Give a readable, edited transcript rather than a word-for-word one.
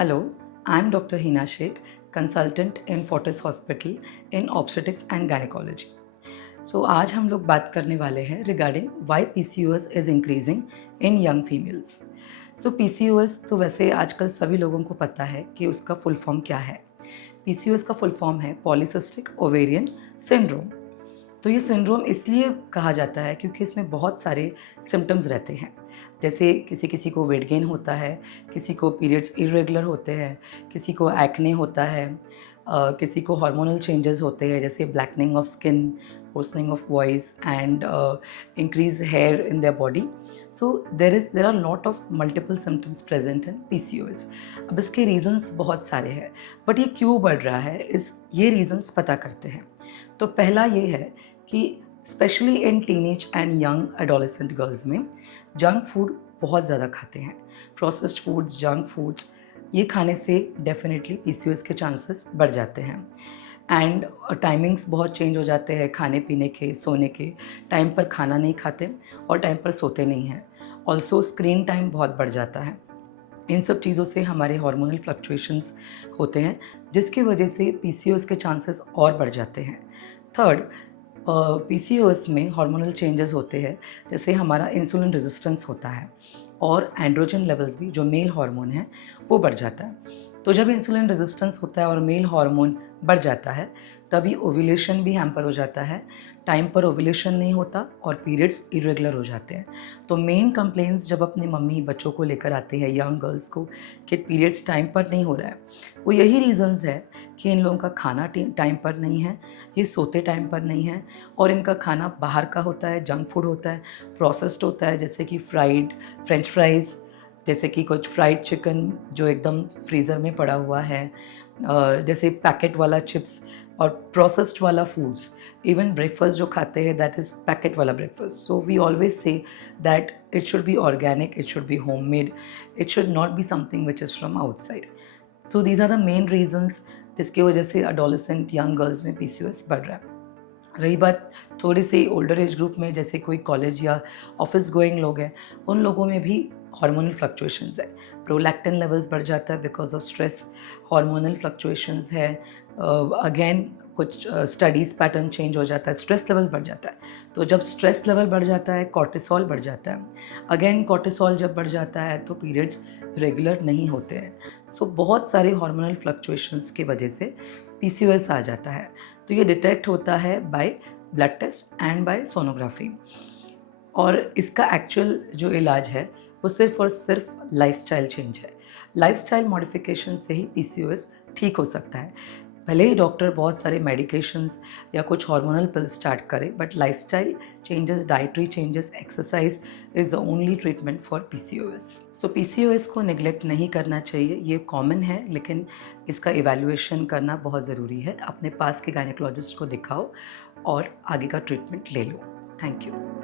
Hello, I'm Dr. Hina Sheikh, consultant in Fortis Hospital in Obstetrics and Gynecology. आज हम लोग बात करने वाले हैं regarding why PCOS is increasing in young females. PCOS तो वैसे आजकल सभी लोगों को पता है कि उसका फुल फॉर्म क्या है। PCOS का फुल फॉर्म है पॉलीसिस्टिक ओवेरियन सिंड्रोम। तो ये सिंड्रोम इसलिए कहा जाता है क्योंकि इसमें बहुत सारे सिम्टम्स रहते हैं। जैसे किसी किसी को वेट गेन होता है, किसी को पीरियड्स इरेगुलर होते हैं, किसी को एक्ने होता है, किसी को हार्मोनल चेंजेस होते हैं जैसे blackening of skin, hoarsening of voice and increase hair in their body. So there are lot of multiple symptoms present in PCOS। अब इसके रीजंस बहुत सारे हैं, बट ये क्यों बढ़ रहा है ये रीजंस पता करते हैं। तो पहला ये है कि specially in teenage and young adolescent girls में जंक फूड बहुत ज़्यादा खाते हैं। प्रोसेस्ड फूड्स, जंक फूड्स, ये खाने से डेफिनेटली PCOS के चांसेस बढ़ जाते हैं। एंड टाइमिंग्स बहुत चेंज हो जाते हैं खाने पीने के, सोने के। टाइम पर खाना नहीं खाते और टाइम पर सोते नहीं हैं। ऑल्सो स्क्रीन टाइम बहुत बढ़ जाता है। इन सब चीज़ों से हमारे हार्मोनल फ्लक्चुएशंस होते हैं जिसकी वजह से PCOS के चांसेस और बढ़ जाते हैं। थर्ड, PCOS में हार्मोनल चेंजेस होते हैं, जैसे हमारा इंसुलिन रेजिस्टेंस होता है और एंड्रोजन लेवल्स भी जो मेल हार्मोन है वो बढ़ जाता है। तो जब इंसुलिन रेजिस्टेंस होता है और मेल हार्मोन बढ़ जाता है तभी ओव्यूलेशन भी हैम्पर हो जाता है। टाइम पर ओव्यूलेशन नहीं होता और पीरियड्स इरेगुलर हो जाते हैं। तो मेन कंप्लेंट्स जब अपने मम्मी बच्चों को लेकर आते हैं, यंग गर्ल्स को, कि पीरियड्स टाइम पर नहीं हो रहा है, वो यही रीजंस है कि इन लोगों का खाना टाइम पर नहीं है, ये सोते टाइम पर नहीं है और इनका खाना बाहर का होता है, जंक फूड होता है, प्रोसेस्ड होता है, जैसे कि फ्रेंच फ्राइज़, जैसे कि कुछ फ्राइड चिकन जो एकदम फ्रीज़र में पड़ा हुआ है, जैसे पैकेट वाला चिप्स और प्रोसेस्ड वाला फूड्स। इवन ब्रेकफास्ट जो खाते हैं दैट इज़ पैकेट वाला breakfast. So we always say that it should be organic, it should be homemade, it should not be something which is from outside. So these are the main reasons जिसकी वजह से adolescent young girls में PCOS बढ़ रहा है। रही बात थोड़ी सी ओल्डर एज ग्रुप में, जैसे कोई कॉलेज या ऑफिस गोइंग लोग हैं, उन लोगों में भी हार्मोनल फ्लक्चुएशंस है। प्रोलैक्टिन लेवल्स बढ़ जाता है because of stress. Hormonal fluctuations है। अगेन कुछ स्टडीज़ पैटर्न चेंज हो जाता है, स्ट्रेस लेवल्स बढ़ जाता है। तो जब स्ट्रेस लेवल बढ़ जाता है कॉर्टिसोल बढ़ जाता है। अगेन कॉर्टिसोल जब बढ़ जाता है तो पीरियड्स रेगुलर नहीं होते हैं। सो बहुत सारे हार्मोनल फ्लक्चुएशंस की वजह से PCOS आ जाता है। तो ये डिटेक्ट होता है by blood test and by sonography. और इसका एक्चुअल जो इलाज है वो सिर्फ और सिर्फ लाइफस्टाइल चेंज है। लाइफस्टाइल मॉडिफिकेशन से ही PCOS ठीक हो सकता है। भले ही डॉक्टर बहुत सारे मेडिकेशंस या कुछ हार्मोनल पिल्स स्टार्ट करे, but lifestyle changes, dietary changes, exercise is the only treatment for PCOS। So PCOS को निगलेक्ट नहीं करना चाहिए, ये कॉमन है, लेकिन इसका इवैल्यूएशन करना बहुत ज़रूरी है। अपने पास के गायनेकोलॉजिस्ट को दिखाओ और आगे का ट्रीटमेंट ले लो। Thank you.